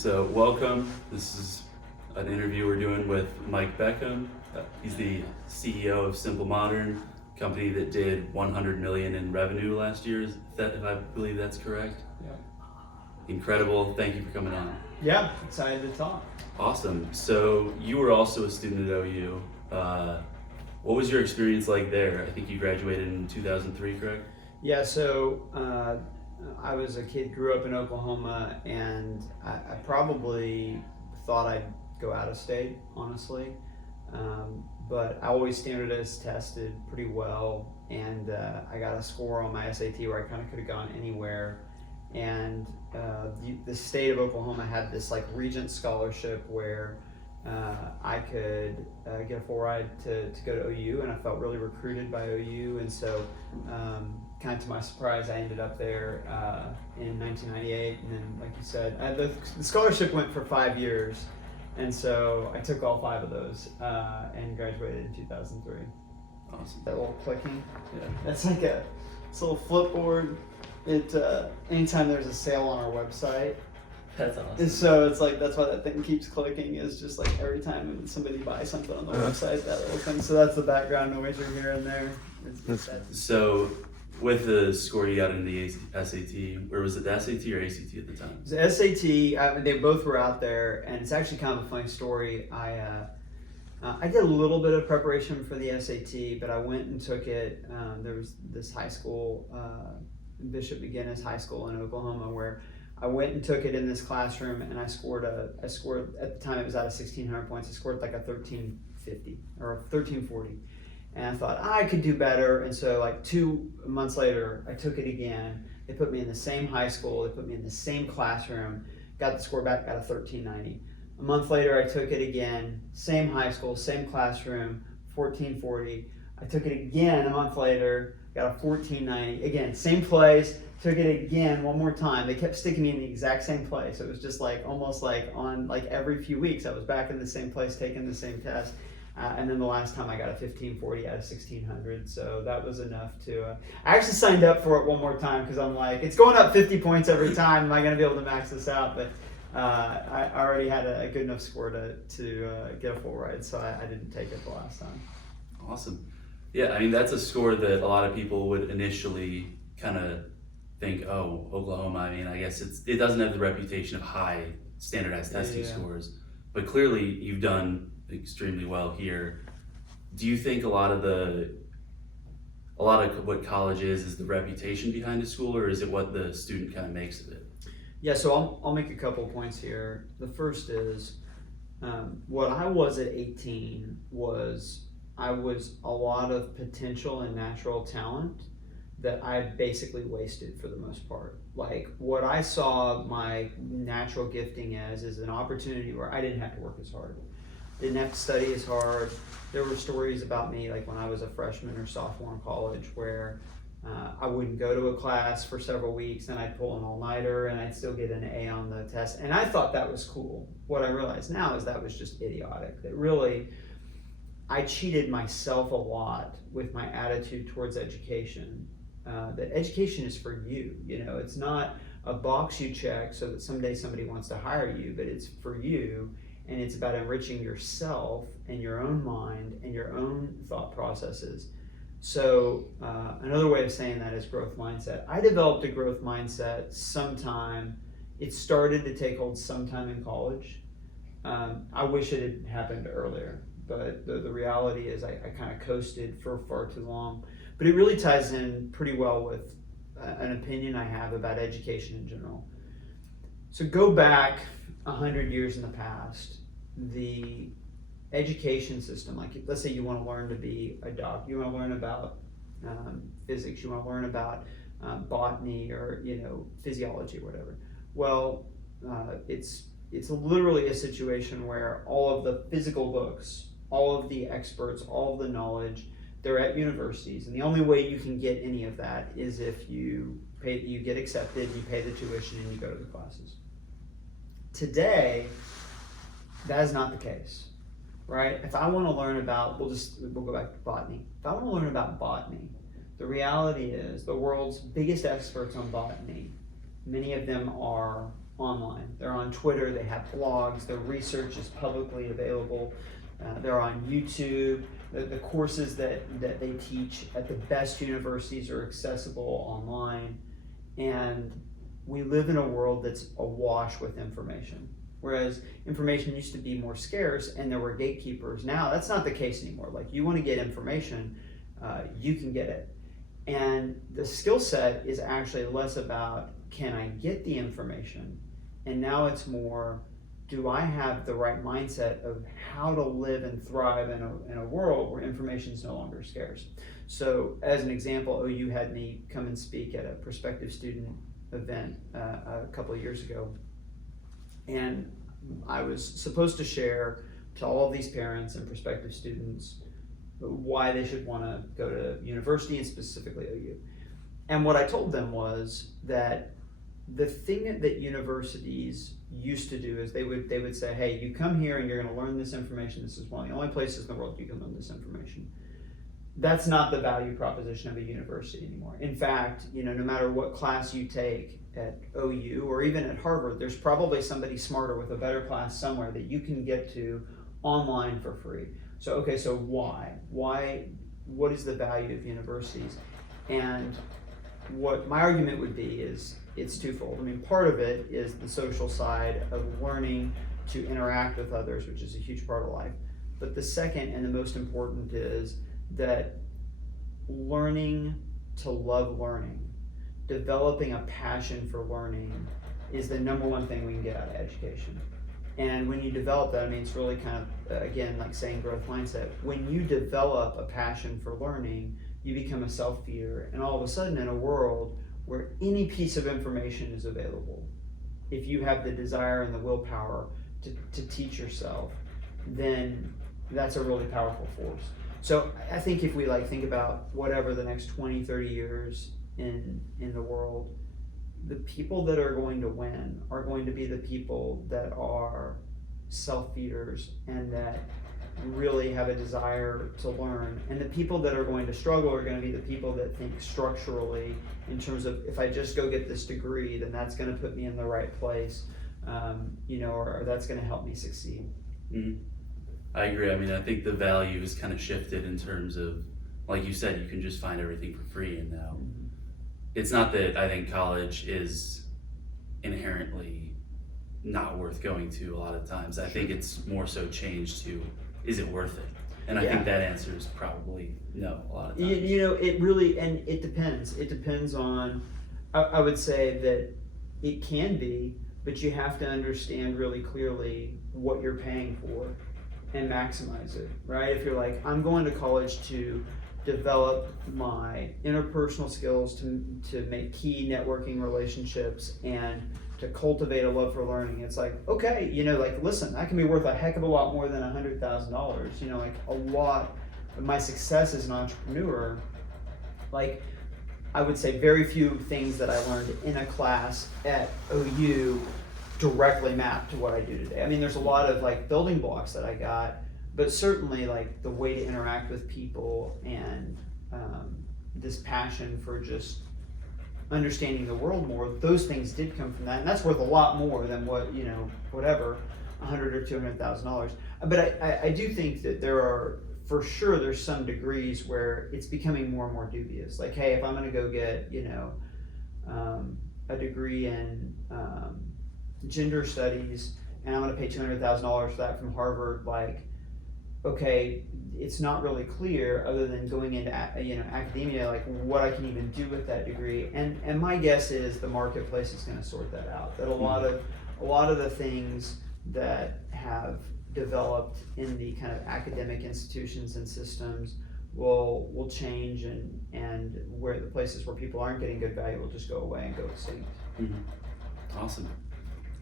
So welcome. This is an interview we're doing with Mike Beckham. He's the CEO of Simple Modern, company that did 100 million in revenue last year. If I believe that's correct? Yeah. Incredible. Thank you for coming on. Yeah, excited to talk. Awesome. So you were also a student at OU. What was your experience like there? I think you graduated in 2003, correct? Yeah, so I was a kid, grew up in Oklahoma, and I probably thought I'd go out of state, honestly. But I always standardized tested pretty well, and I got a score on my SAT where I kind of could have gone anywhere. And the state of Oklahoma had this like Regent scholarship where I could get a full ride to go to OU, and I felt really recruited by OU, and so kind of to my surprise, I ended up there in 1998, and then like you said, the scholarship went for 5 years, and so I took all 5 of those and graduated in 2003. Awesome. That little clicking, Yeah. that's like it's a little flipboard. It anytime there's a sale on our website. That's awesome. So it's like that's why that thing keeps clicking. Is just like every time somebody buys something on the website, that little thing. So that's the background noise you're hearing there. So with the score you got in the SAT, or was it the SAT or ACT at the time? The SAT, they both were out there, and it's actually kind of a funny story. I did a little bit of preparation for the SAT, but I went and took it. There was this high school, Bishop McGinnis High School in Oklahoma, where I went and took it in this classroom, and I scored at the time it was out of 1,600 points. I scored like a 1350 or 1340, and I thought I could do better. And so like 2 months later, I took it again. They put me in the same high school. They put me in the same classroom. Got the score back, got a 1390. A month later, I took it again. Same high school, same classroom, 1440. I took it again a month later. Got a 1490. Again, same place. Took it again one more time. They kept sticking me in the exact same place. It was just like almost like on like every few weeks I was back in the same place taking the same test. And then the last time I got a 1540 out of 1600. So that was enough to. I actually signed up for it one more time because I'm like, it's going up 50 points every time. Am I going to be able to max this out? But I already had a good enough score to get a full ride, so I didn't take it the last time. Awesome. Yeah, I mean, that's a score that a lot of people would initially kind of think, oh, Oklahoma, I mean, I guess it doesn't have the reputation of high standardized testing scores, but clearly you've done extremely well here. Do you think a lot of what college is the reputation behind the school, or is it what the student kind of makes of it? Yeah, so I'll make a couple points here. The first is what I was at 18 was I was a lot of potential and natural talent that I basically wasted for the most part. Like what I saw my natural gifting as is an opportunity where I didn't have to work as hard. Didn't have to study as hard. There were stories about me like when I was a freshman or sophomore in college where I wouldn't go to a class for several weeks and I'd pull an all-nighter and I'd still get an A on the test. And I thought that was cool. What I realize now is that was just idiotic. That really, I cheated myself a lot with my attitude towards education. That education is for you. You know, it's not a box you check so that someday somebody wants to hire you, but it's for you, and it's about enriching yourself and your own mind and your own thought processes. So another way of saying that is growth mindset. I developed a growth mindset sometime. It started to take hold sometime in college. I wish it had happened earlier, but the reality is I kind of coasted for far too long. But it really ties in pretty well with an opinion I have about education in general. So go back 100 years in the past, the education system, like let's say you want to learn to be a doctor, you want to learn about physics, you want to learn about botany or physiology or whatever. Well, it's literally a situation where all of the physical books, all of the experts, all of the knowledge, they're at universities, and the only way you can get any of that is if you get accepted, you pay the tuition, and you go to the classes. Today, that is not the case, right? If I want to learn about, we'll go back to botany. If I want to learn about botany, the reality is the world's biggest experts on botany, many of them are online. They're on Twitter, they have blogs, their research is publicly available, they're on YouTube. The courses that they teach at the best universities are accessible online. And we live in a world that's awash with information. Whereas information used to be more scarce and there were gatekeepers. Now that's not the case anymore. Like, you want to get information, you can get it. And the skill set is actually less about, can I get the information? And now it's more, do I have the right mindset of how to live and thrive in a world where information is no longer scarce? So as an example, OU had me come and speak at a prospective student event a couple of years ago. And I was supposed to share to all of these parents and prospective students why they should want to go to university, and specifically OU. And what I told them was that the thing that universities used to do is they would say, hey, you come here and you're going to learn this information. This is one of the only places in the world you can learn this information. That's not the value proposition of a university anymore. In fact, no matter what class you take at OU or even at Harvard, there's probably somebody smarter with a better class somewhere that you can get to online for free. So, okay, so why? What is the value of universities? And what my argument would be is it's twofold. I mean, part of it is the social side of learning to interact with others, which is a huge part of life. But the second and the most important is that learning to love learning, developing a passion for learning, is the number one thing we can get out of education. And when you develop that, I mean, it's really kind of, again, like saying growth mindset. When you develop a passion for learning, you become a self-feeder. And all of a sudden, in a world where any piece of information is available, if you have the desire and the willpower to teach yourself, then that's a really powerful force. So I think if we think about whatever the next 20, 30 years in the world, the people that are going to win are going to be the people that are self-feeders and that really have a desire to learn. And the people that are going to struggle are going to be the people that think structurally in terms of, if I just go get this degree, then that's going to put me in the right place, or that's going to help me succeed. Mm-hmm. I agree. I mean, I think the value has kind of shifted in terms of, like you said, you can just find everything for free. And now it's not that I think college is inherently not worth going to a lot of times. I think it's more so changed to, is it worth it? And I think that answer is probably no a lot of times. It really, and it depends. It depends on, I would say that it can be, but you have to understand really clearly what you're paying for and maximize it, right? If you're like, I'm going to college to develop my interpersonal skills, to make key networking relationships, and to cultivate a love for learning, it's like, okay, listen, that can be worth a heck of a lot more than $100,000. A lot of my success as an entrepreneur, I would say very few things that I learned in a class at OU directly mapped to what I do today. I mean, there's a lot of building blocks that I got, but certainly the way to interact with people and this passion for just understanding the world more, those things did come from that, and that's worth a lot more than what whatever, $100,000 or $200,000. But I do think that there's some degrees where it's becoming more and more dubious. Like, hey, if I'm going to go get a degree in gender studies and I'm going to pay $200,000 for that from Harvard, okay, it's not really clear, other than going into academia, what I can even do with that degree. And my guess is the marketplace is going to sort that out. That a lot of the things that have developed in the kind of academic institutions and systems will change, and where the places where people aren't getting good value will just go away and go extinct. Mm-hmm. Awesome.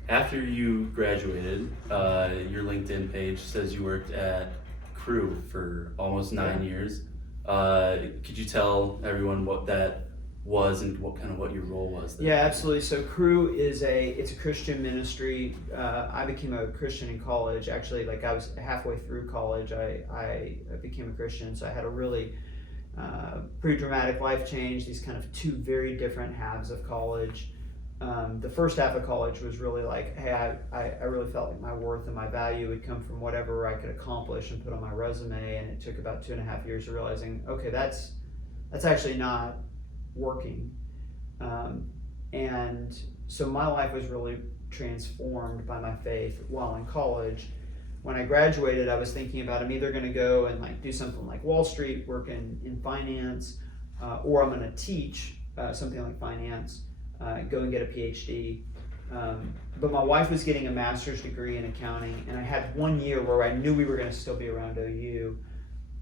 After you graduated, your LinkedIn page says you worked at Crew for almost 9 years. Could you tell everyone what that was and what your role was there? Yeah, absolutely. So Crew it's a Christian ministry. I became a Christian in college. Actually, I was halfway through college, I became a Christian. So I had a really pretty dramatic life change. These kind of two very different halves of college. The first half of college was really like, hey, I really felt like my worth and my value would come from whatever I could accomplish and put on my resume. And it took about 2.5 years of realizing, okay, that's actually not working. And so my life was really transformed by my faith while in college. When I graduated, I was thinking about I'm either going to go and like do something like Wall Street, work in finance, or I'm going to teach something like finance, go and get a PhD. But my wife was getting a master's degree in accounting, and I had 1 year where I knew we were going to still be around OU.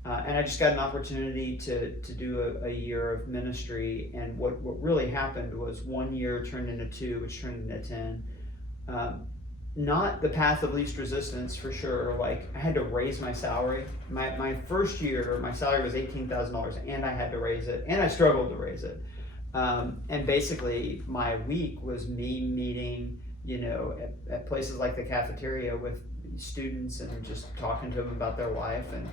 And I just got an opportunity to do a year of ministry. And what really happened was 1 year turned into 2, which turned into 10. Not the path of least resistance for sure. Like I had to raise my salary. My first year, my salary was $18,000, and I had to raise it, and I struggled to raise it. And basically, my week was me meeting, at places like the cafeteria with students and just talking to them about their life and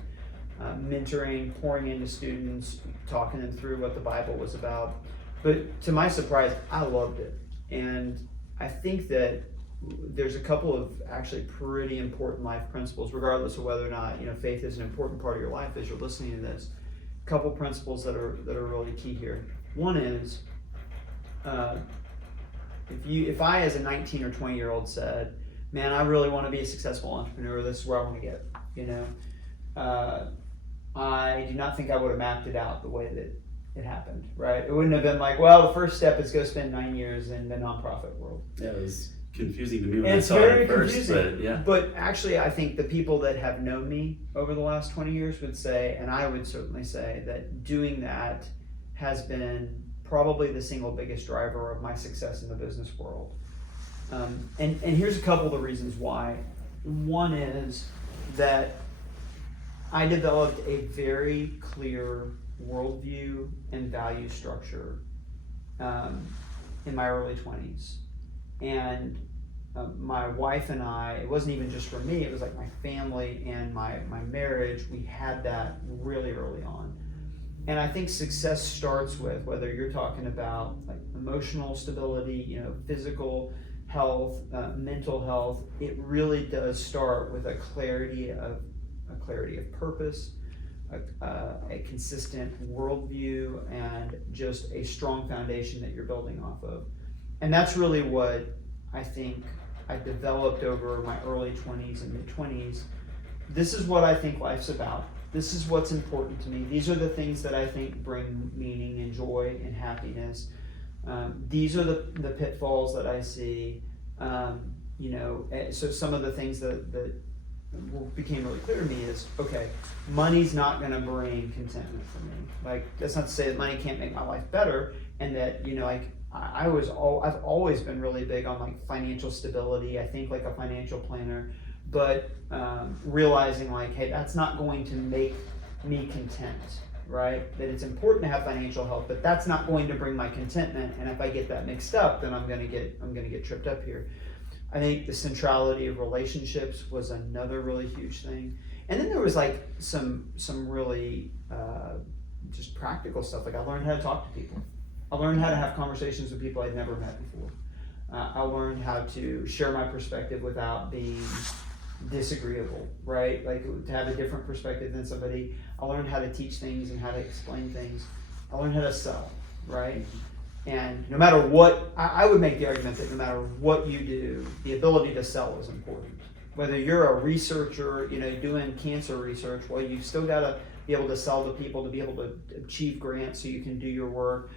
mentoring, pouring into students, talking them through what the Bible was about. But to my surprise, I loved it, and I think that there's a couple of actually pretty important life principles, regardless of whether or not faith is an important part of your life as you're listening to this. A couple principles that are really key here. One is, if I as a 19 or 20-year-old said, "Man, I really want to be a successful entrepreneur. This is where I want to get," I do not think I would have mapped it out the way that it happened. Right? It wouldn't have been like, "Well, the first step is go spend 9 years in the nonprofit world." Yeah, it was confusing to me when It's I saw it very at first, confusing. but yeah. But actually, I think the people that have known me over the last 20 years would say, and I would certainly say, that doing that has been probably the single biggest driver of my success in the business world. And here's a couple of the reasons why. One is that I developed a very clear worldview and value structure in my early 20s. And my wife and I, it wasn't even just for me, it was like my family and my marriage, we had that really early on. And I think success starts with, whether you're talking about like emotional stability, physical health, mental health, it really does start with a clarity of purpose, a consistent worldview, and just a strong foundation that you're building off of. And that's really what I think I developed over my early 20s and mid 20s. This is what I think life's about. This is what's important to me. These are the things that I think bring meaning and joy and happiness. These are the pitfalls that I see. So some of the things that became really clear to me is, okay, money's not going to bring contentment for me. Like, that's not to say that money can't make my life better, and that I've always been really big on like financial stability. I think like a financial planner, but realizing like, hey, that's not going to make me content, right? That it's important to have financial health, but that's not going to bring my contentment. And if I get that mixed up, then I'm going to get tripped up here. I think the centrality of relationships was another really huge thing. And then there was like some really just practical stuff. Like I learned how to talk to people. I learned how to have conversations with people I'd never met before. I learned how to share my perspective without being disagreeable, right? Like to have a different perspective than somebody. I learned how to teach things and how to explain things. I learned how to sell, right? And no matter what, I would make the argument that no matter what you do, the ability to sell is important. Whether you're a researcher, doing cancer research, well, you've still got to be able to sell to people to be able to achieve grants so you can do your work.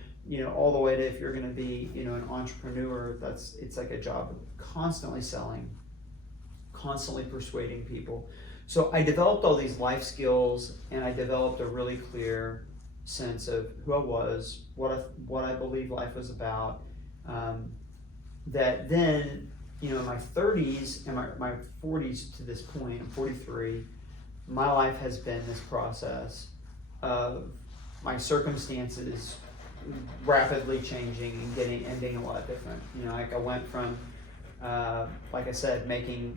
All the way to if you're going to be, an entrepreneur, it's like a job of constantly selling, constantly persuading people. So I developed all these life skills, and I developed a really clear sense of who I was, what I believed life was about. That then, in my 30s and my 40s to this point, I'm 43, my life has been this process of my circumstances rapidly changing and being a lot different. Like I went from, like I said, making,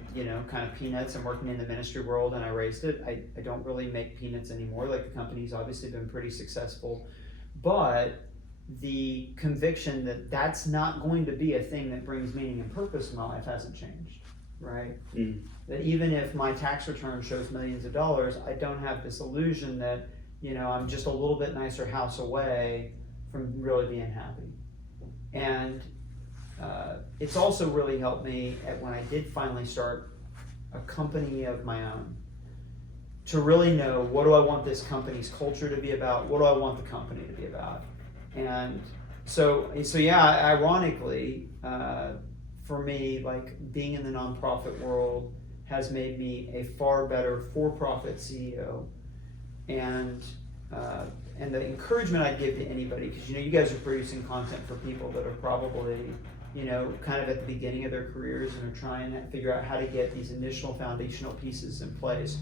kind of peanuts and working in the ministry world, and I raised it. I don't really make peanuts anymore. Like the company's obviously been pretty successful, but the conviction that that's not going to be a thing that brings meaning and purpose in my life hasn't changed, right? That even if my tax return shows millions of dollars, I don't have this illusion that, I'm just a little bit nicer house away from really being happy. And it's also really helped me when I did finally start a company of my own, to really know, what do I want this company's culture to be about? What do I want the company to be about? And so yeah, ironically, for me, like, being in the nonprofit world has made me a far better for-profit CEO. And the encouragement I'd give to anybody, because you guys are producing content for people that are probably kind of at the beginning of their careers and are trying to figure out how to get these initial foundational pieces in place.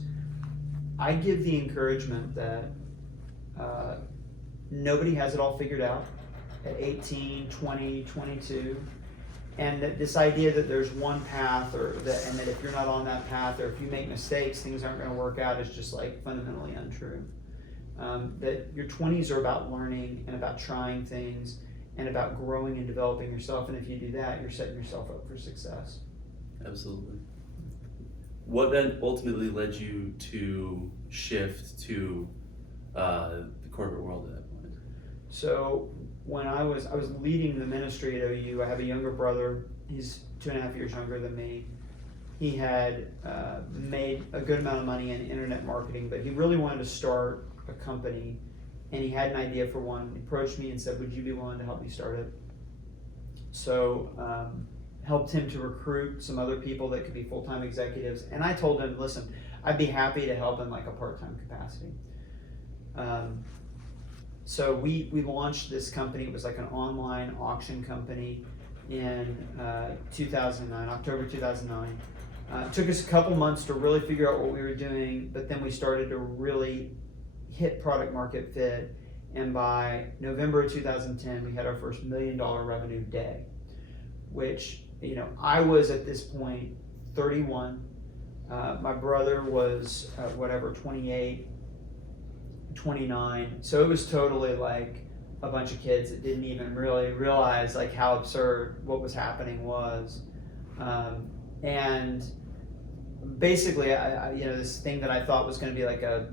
I give the encouragement that nobody has it all figured out at 18, 20, 22. And that this idea that there's one path, and that if you're not on that path, or if you make mistakes, things aren't going to work out, is just like fundamentally untrue. That your 20s are about learning and about trying things and about growing and developing yourself. And if you do that, you're setting yourself up for success. Absolutely. What then ultimately led you to shift to the corporate world at that point? So when I was leading the ministry at OU, I have a younger brother. He's 2.5 years younger than me. He had made a good amount of money in internet marketing, but he really wanted to start a company, and he had an idea for one. He approached me and said, would you be willing to help me start it? So helped him to recruit some other people that could be full-time executives, and I told him, listen, I'd be happy to help in like a part-time capacity. So we launched this company. It was like an online auction company in 2009, October 2009. It took us a couple months to really figure out what we were doing, but then we started to really hit product market fit, and by November of 2010, we had our first $1 million revenue day, which, I was at this point 31. My brother was 28, 29. So it was totally like a bunch of kids that didn't even really realize like how absurd what was happening was. And basically, I this thing that I thought was going to be like a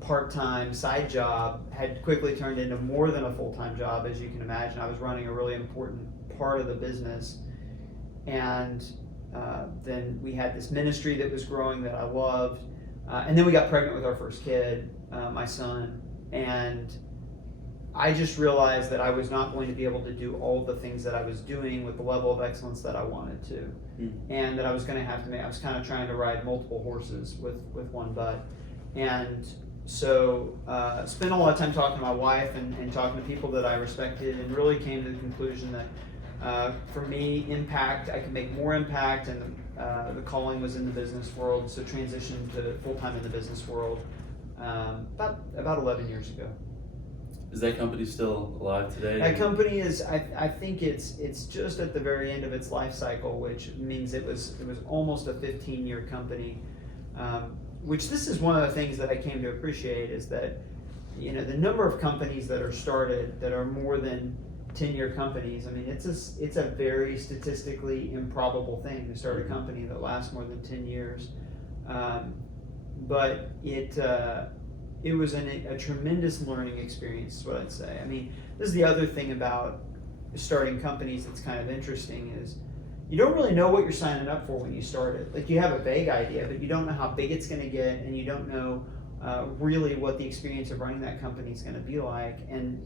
part-time side job had quickly turned into more than a full-time job, as you can imagine. I was running a really important part of the business. And then we had this ministry that was growing that I loved. And then we got pregnant with our first kid, my son. And I just realized that I was not going to be able to do all the things that I was doing with the level of excellence that I wanted to. And that I was going to have to I was kind of trying to ride multiple horses with one butt. And so spent a lot of time talking to my wife and talking to people that I respected, and really came to the conclusion that for me, impact, I could make more impact, and the calling was in the business world, so transitioned to full-time in the business world about 11 years ago. Is that company still alive today? That company is, I think it's just at the very end of its life cycle, which means it was almost a 15-year company. Which this is one of the things that I came to appreciate, is that the number of companies that are started that are more than 10-year companies. I mean, it's a very statistically improbable thing to start a company that lasts more than 10 years. But it was a tremendous learning experience, is what I'd say. I mean, this is the other thing about starting companies that's kind of interesting, is you don't really know what you're signing up for when you start it. Like, you have a vague idea, but you don't know how big it's going to get, and you don't know really what the experience of running that company is going to be like. And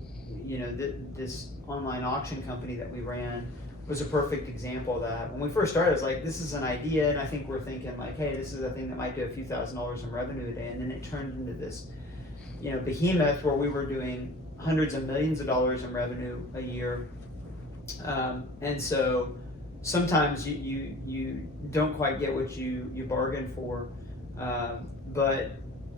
this online auction company that we ran was a perfect example of that. When we first started, it's like, this is an idea, and I think we're thinking like, hey, this is a thing that might do a few $1,000s in revenue a day, and then it turned into this behemoth where we were doing hundreds of millions of dollars in revenue a year. And so sometimes you don't quite get what you bargained for, but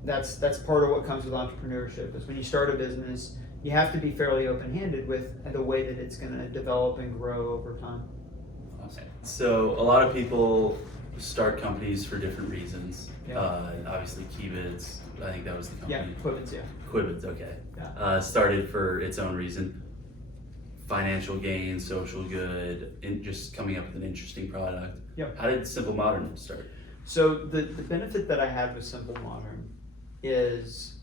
that's part of what comes with entrepreneurship. Is when you start a business, you have to be fairly open-handed with the way that it's going to develop and grow over time. Awesome. So a lot of people start companies for different reasons. Yeah. Obviously, Keybids, I think that was the company. Yeah, Quibbins, yeah. Quibbins, okay. Yeah. Started for its own reason. financial gain, social good, and just coming up with an interesting product. Yep. How did Simple Modern start? So the benefit that I had with Simple Modern is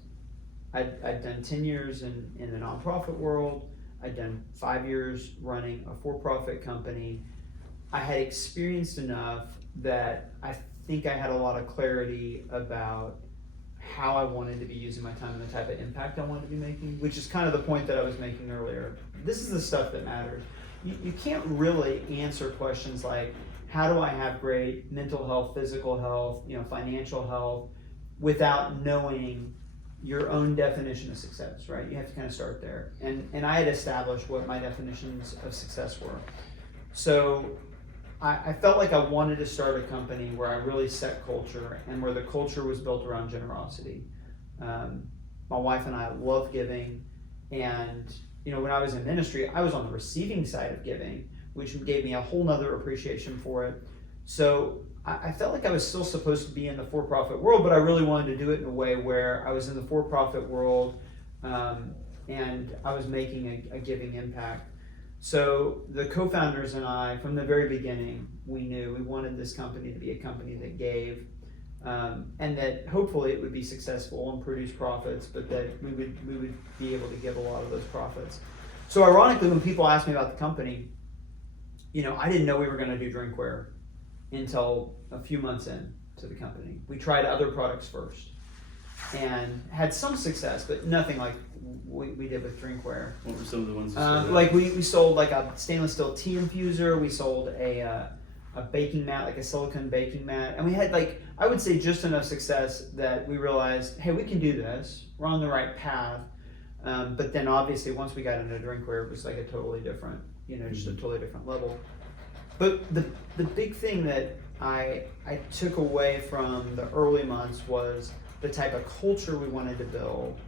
I'd done 10 years in the nonprofit world. I'd done 5 years running a for-profit company. I had experienced enough that I think I had a lot of clarity about how I wanted to be using my time and the type of impact I wanted to be making, which is kind of the point that I was making earlier. This is the stuff that matters. You can't really answer questions like, how do I have great mental health, physical health, financial health, without knowing your own definition of success, right? You have to kind of start there. And I had established what my definitions of success were. So I felt like I wanted to start a company where I really set culture and where the culture was built around generosity. My wife and I love giving, and when I was in ministry, I was on the receiving side of giving, which gave me a whole nother appreciation for it. So I felt like I was still supposed to be in the for-profit world, but I really wanted to do it in a way where I was in the for-profit world and I was making a giving impact. So the co-founders and I, from the very beginning, we knew we wanted this company to be a company that gave, and that hopefully it would be successful and produce profits, but that we would be able to give a lot of those profits. So ironically, when people ask me about the company, I didn't know we were going to do drink-ware until a few months in to the company. We tried other products first and had some success, but nothing like we did with drink-ware. What were some of the ones you started? Like we sold like a stainless steel tea infuser. We sold a baking mat, like a silicone baking mat, and we had I would say just enough success that we realized, hey, we can do this. We're on the right path. But then obviously once we got into drink-ware, it was like a totally different, just a totally different level. But the big thing that I took away from the early months was the type of culture we wanted to build,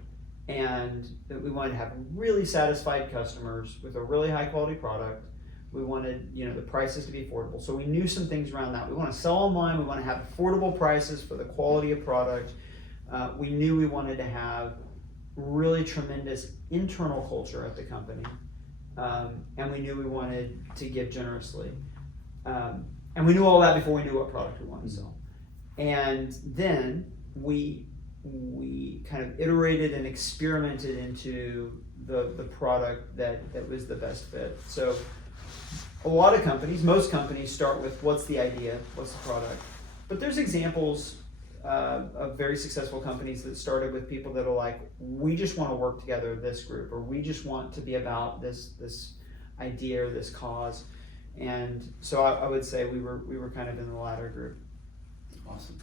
and that we wanted to have really satisfied customers with a really high quality product. We wanted the prices to be affordable. So we knew some things around that. We want to sell online. We want to have affordable prices for the quality of product. We knew we wanted to have really tremendous internal culture at the company. And we knew we wanted to give generously. And we knew all that before we knew what product we wanted to sell. And then we kind of iterated and experimented into the product that was the best fit. So a lot of companies, most companies start with what's the idea, what's the product. But there's examples of very successful companies that started with people that are like, we just want to work together, this group, or we just want to be about this idea or this cause. And so I would say we were kind of in the latter group. Awesome.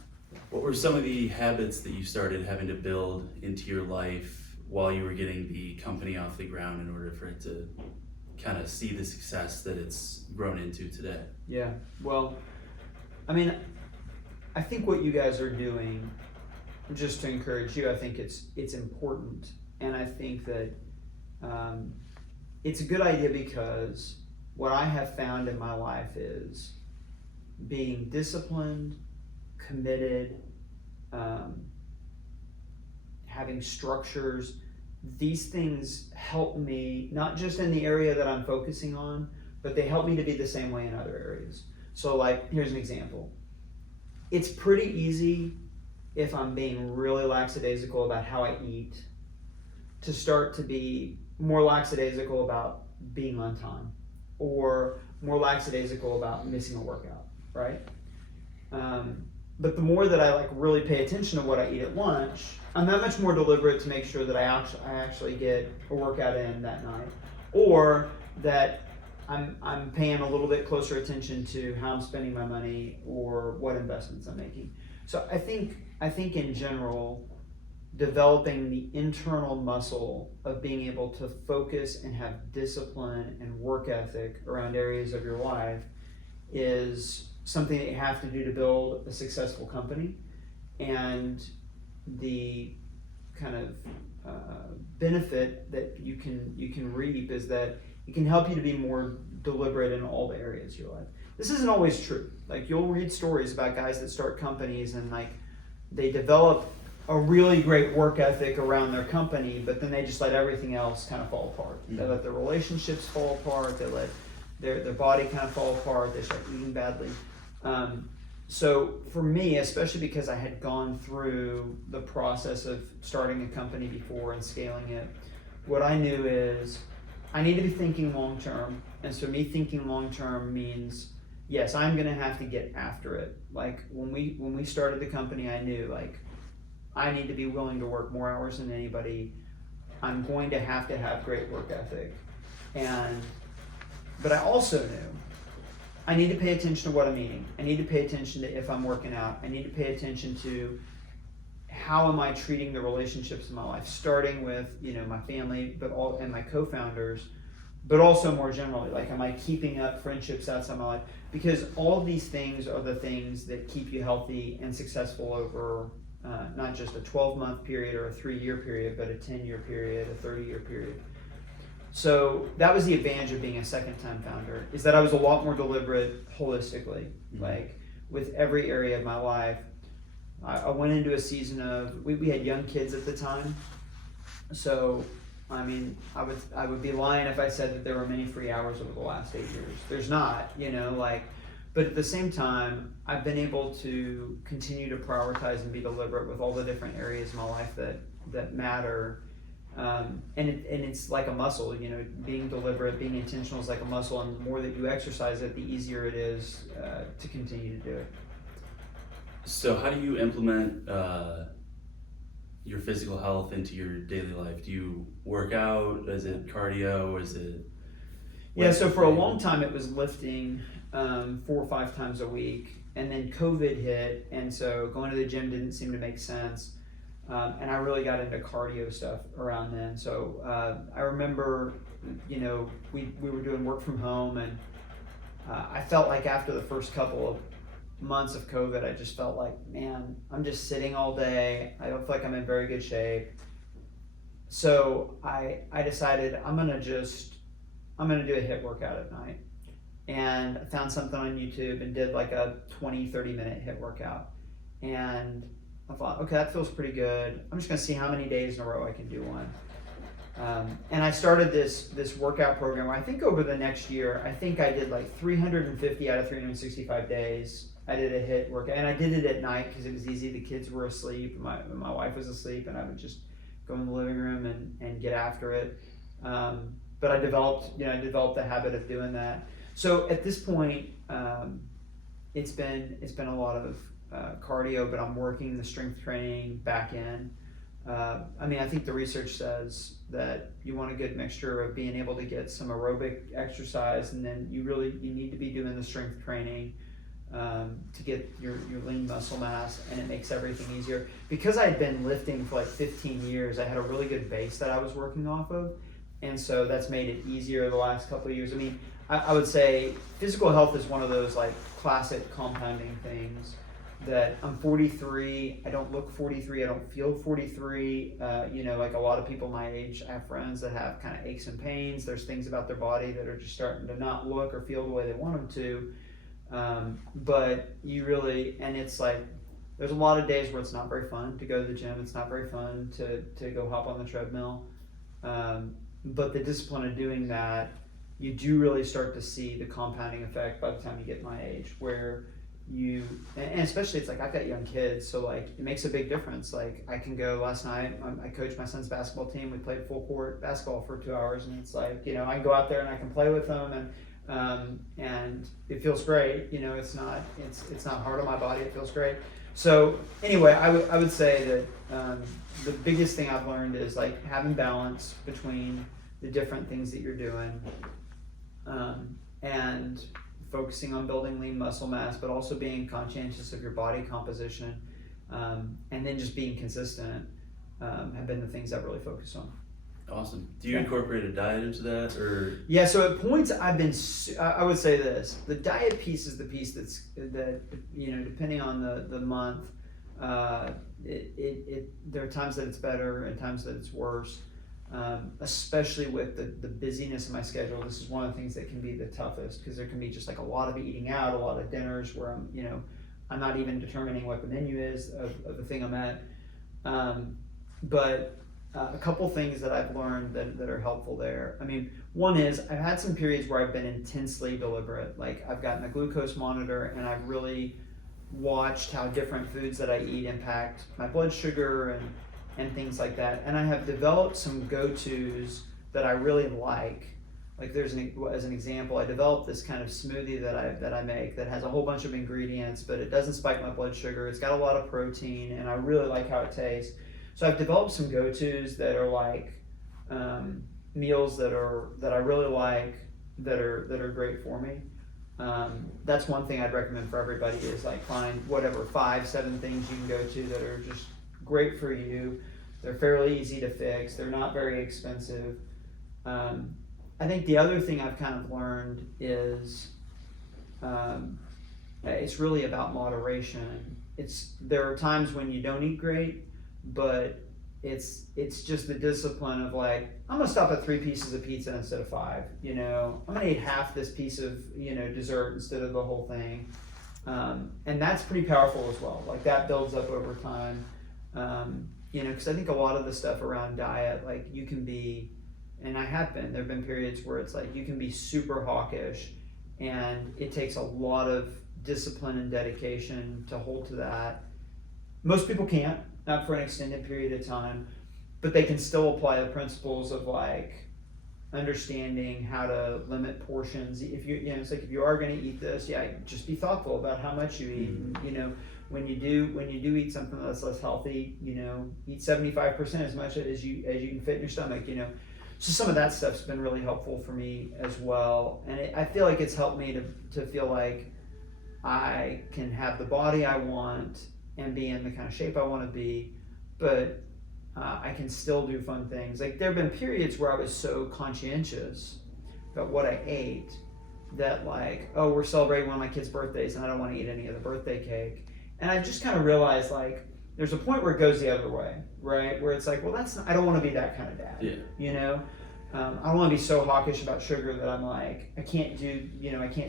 What were some of the habits that you started having to build into your life while you were getting the company off the ground in order for it to kind of see the success that it's grown into today? Yeah, well, I mean, I think what you guys are doing, just to encourage you, I think it's important. And I think that it's a good idea because what I have found in my life is being disciplined, committed, having structures. These things help me, not just in the area that I'm focusing on, but they help me to be the same way in other areas. So here's an example. It's pretty easy, if I'm being really lackadaisical about how I eat, to start to be more lackadaisical about being on time, or more lackadaisical about missing a workout, right? But the more that I really pay attention to what I eat at lunch, I'm that much more deliberate to make sure that I actually get a workout in that night, or that I'm paying a little bit closer attention to how I'm spending my money or what investments I'm making. So I think in general, developing the internal muscle of being able to focus and have discipline and work ethic around areas of your life is something that you have to do to build a successful company. And the kind of benefit that you can reap is that it can help you to be more deliberate in all the areas of your life. This isn't always true. You'll read stories about guys that start companies and they develop a really great work ethic around their company, but then they just let everything else kind of fall apart. They let their relationships fall apart. They let their body kind of fall apart. They start eating badly. So for me, especially because I had gone through the process of starting a company before and scaling it, what I knew is I need to be thinking long term. And so me thinking long term means, yes, I'm going to have to get after it. Like when we started the company, I knew like I need to be willing to work more hours than anybody. I'm going to have great work ethic. But I also knew I need to pay attention to what I'm eating. I need to pay attention to if I'm working out. I need to pay attention to how am I treating the relationships in my life, starting with, my family, and my co-founders, but also more generally, like, am I keeping up friendships outside my life? Because all of these things are the things that keep you healthy and successful over not just a 12-month period or a 3-year period, but a 10-year period, a 30-year period. So that was the advantage of being a second-time founder, is that I was a lot more deliberate holistically, like with every area of my life. I went into a season of, we had young kids at the time. So, I mean, I would be lying if I said that there were many free hours over the last 8 years. There's not, but at the same time, I've been able to continue to prioritize and be deliberate with all the different areas of my life that matter. And it's like a muscle, being deliberate, being intentional is like a muscle, and the more that you exercise it, the easier it is to continue to do it. So how do you implement your physical health into your daily life? Do you work out? Is it cardio? Is it... Yeah, so for a long time it was lifting 4 or 5 times a week, and then COVID hit, and so going to the gym didn't seem to make sense. And I really got into cardio stuff around then. So I remember, we were doing work from home, and I felt like after the first couple of months of COVID, I just felt like, man, I'm just sitting all day. I don't feel like I'm in very good shape. So I decided I'm gonna do a HIIT workout at night. And I found something on YouTube and did like a 20-30 minute HIIT workout. And I thought, okay, that feels pretty good. I'm just gonna see how many days in a row I can do one. And I started this workout program where I think over the next year, I think I did like 350 out of 365 days. I did a HIIT workout, and I did it at night because it was easy. The kids were asleep, my wife was asleep, and I would just go in the living room and get after it. But I developed the habit of doing that. So at this point, it's been a lot of cardio, but I'm working the strength training back in. I think the research says that you want a good mixture of being able to get some aerobic exercise, and then you need to be doing the strength training to get your lean muscle mass, and it makes everything easier. Because I had been lifting for like 15 years, I had a really good base that I was working off of, and so that's made it easier the last couple of years. I would say physical health is one of those like classic compounding things. That I'm 43, I don't look 43, I don't feel 43. Like a lot of people my age, I have friends that have kind of aches and pains. There's things about their body that are just starting to not look or feel the way they want them to. But it's like, there's a lot of days where it's not very fun to go to the gym. It's not very fun to go hop on the treadmill. But the discipline of doing that, you do really start to see the compounding effect by the time you get my age, where and especially it's like I've got young kids, so like it makes a big difference. Like I can go, last night I coached my son's basketball team. We played full court basketball for 2 hours, and it's like, I can go out there and I can play with them, and it feels great. It's not hard on my body. It feels great. So anyway, I would say that the biggest thing I've learned is like having balance between the different things that you're doing, and focusing on building lean muscle mass, but also being conscientious of your body composition, and then just being consistent have been the things I've really focused on. Awesome. Do you incorporate a diet into that, or? Yeah, so at points I would say this: the diet piece is the piece that depending on the month, there are times that it's better and times that it's worse. Especially with the busyness of my schedule. This is one of the things that can be the toughest, because there can be just like a lot of eating out, a lot of dinners where I'm not even determining what the menu is of the thing I'm at. But a couple things that I've learned that are helpful there. I mean, one is I've had some periods where I've been intensely deliberate. Like I've gotten a glucose monitor and I've really watched how different foods that I eat impact my blood sugar and things like that. And I have developed some go-tos that I really like. Like as an example, I developed this kind of smoothie that I make that has a whole bunch of ingredients, but it doesn't spike my blood sugar. It's got a lot of protein, and I really like how it tastes. So I've developed some go-tos that are like meals that I really like that are great for me. That's one thing I'd recommend for everybody is like find whatever 5-7 things you can go to that are just great for you. They're fairly easy to fix. They're not very expensive. I think the other thing I've kind of learned is it's really about moderation. There are times when you don't eat great, but it's just the discipline of like, I'm gonna stop at 3 pieces of pizza instead of 5. You know, I'm gonna eat half this piece of dessert instead of the whole thing, and that's pretty powerful as well. Like that builds up over time. Because I think a lot of the stuff around diet, like you can be. And there have been periods where it's like you can be super hawkish and it takes a lot of discipline and dedication to hold to that. Most people can't, not for an extended period of time, but they can still apply the principles of like understanding how to limit portions. If it's like if you are going to eat this, just be thoughtful about how much you eat. And, when you do eat something that's less healthy, eat 75% as much as you can fit in your stomach. So some of that stuff's been really helpful for me as well, and I feel like it's helped me to feel like I can have the body I want and be in the kind of shape I want to be, but I can still do fun things. Like there have been periods where I was so conscientious about what I ate that like, oh, we're celebrating one of my kids' birthdays and I don't want to eat any of the birthday cake, and I just kind of realized like there's a point where it goes the other way, right? Where it's like, well, I don't want to be that kind of dad. Yeah. I don't want to be so hawkish about sugar that I'm like, I can't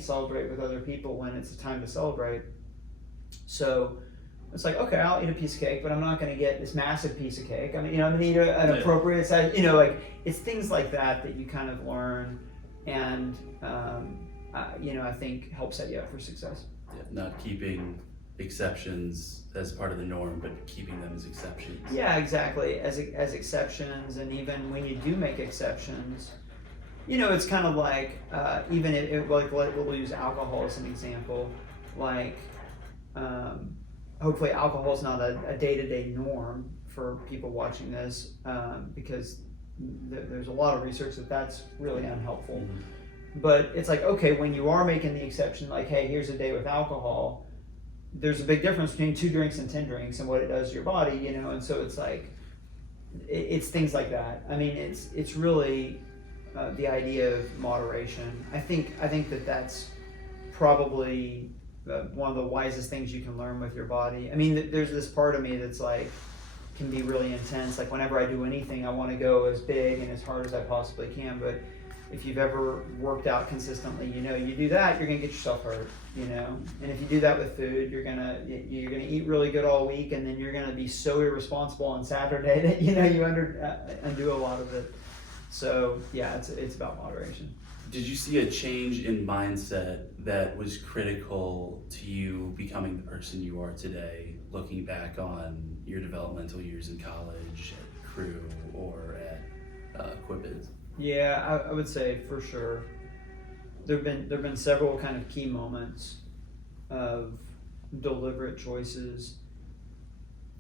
celebrate with other people when it's the time to celebrate. So it's like, okay, I'll eat a piece of cake, but I'm not going to get this massive piece of cake. I'm going to eat an appropriate size, like it's things like that you kind of learn and, I think help set you up for success. Yeah, not keeping exceptions as part of the norm, but keeping them as exceptions. Yeah, exactly. As exceptions, and even when you do make exceptions, it's kind of like even like we'll use alcohol as an example. Like, hopefully, alcohol is not a day-to-day norm for people watching this, because there's a lot of research that's really unhelpful. Mm-hmm. But it's like, okay, when you are making the exception, like, hey, here's a day with alcohol. There's a big difference between 2 drinks and 10 drinks and what it does to your body, and so it's like, it's things like that. I mean, it's really the idea of moderation. I think that's probably one of the wisest things you can learn with your body. I mean, there's this part of me that's like, can be really intense. Like whenever I do anything, I want to go as big and as hard as I possibly can, but if you've ever worked out consistently, you do that, you're gonna get yourself hurt, And if you do that with food, you're gonna eat really good all week, and then you're gonna be so irresponsible on Saturday that you undo a lot of it. So yeah, it's about moderation. Did you see a change in mindset that was critical to you becoming the person you are today, looking back on your developmental years in college, at Crew, or at Quibiz? Yeah, I would say for sure. There've been several kind of key moments of deliberate choices.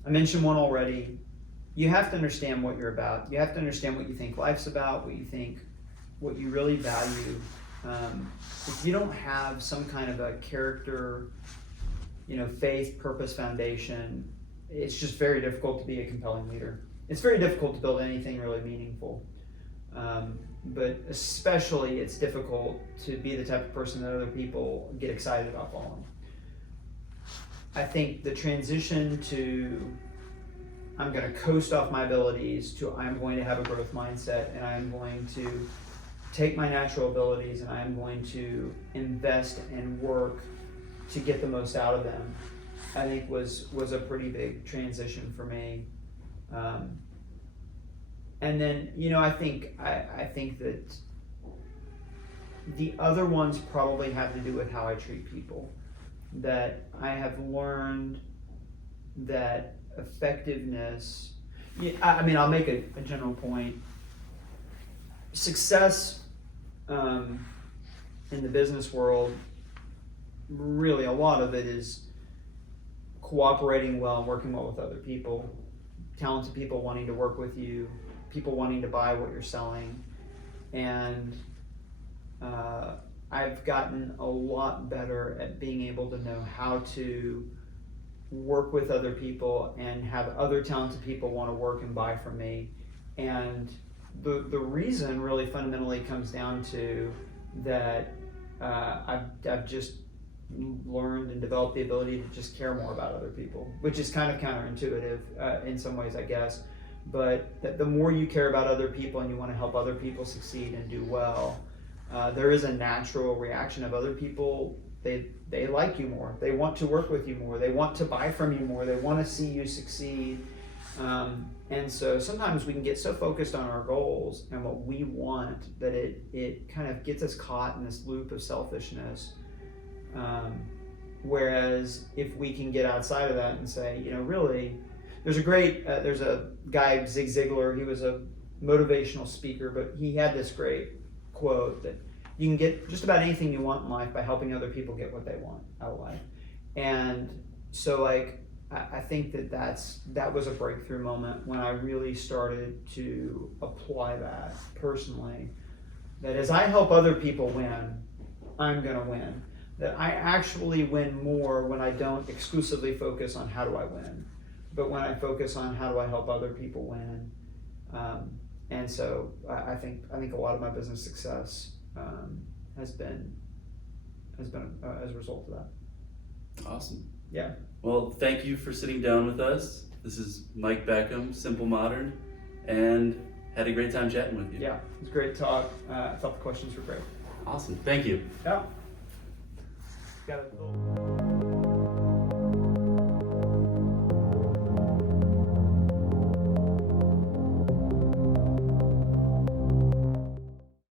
I mentioned one already. You have to understand what you're about. You have to understand what you think life's about, what you really value. If you don't have some kind of a character, faith, purpose, foundation, it's just very difficult to be a compelling leader. It's very difficult to build anything really meaningful. But especially it's difficult to be the type of person that other people get excited about following. I think the transition to I'm going to coast off my abilities to I'm going to have a growth mindset, and I'm going to take my natural abilities and I'm going to invest and work to get the most out of them, I think was a pretty big transition for me. And then, I think that the other ones probably have to do with how I treat people. That I have learned that effectiveness, I'll make a general point. Success in the business world, really a lot of it is cooperating well and working well with other people, talented people wanting to work with you, people wanting to buy what you're selling. And I've gotten a lot better at being able to know how to work with other people and have other talented people want to work and buy from me. And the reason really fundamentally comes down to that I've just learned and developed the ability to just care more about other people, which is kind of counterintuitive in some ways, I guess. But that the more you care about other people and you want to help other people succeed and do well, there is a natural reaction of other people. They like you more. They want to work with you more. They want to buy from you more. They want to see you succeed. And so sometimes we can get so focused on our goals and what we want that it kind of gets us caught in this loop of selfishness. Whereas if we can get outside of that and say, really, there's a guy, Zig Ziglar, he was a motivational speaker, but he had this great quote that you can get just about anything you want in life by helping other people get what they want out of life. And so I think that was a breakthrough moment when I really started to apply that personally, that as I help other people win, I'm going to win. That I actually win more when I don't exclusively focus on how do I win, but when I focus on how do I help other people win. And so I think a lot of my business success has been as a result of that. Awesome. Yeah. Well, thank you for sitting down with us. This is Mike Beckham, Simple Modern, and had a great time chatting with you. Yeah, it was a great talk. I thought the questions were great. Awesome. Thank you. Yeah. Got it.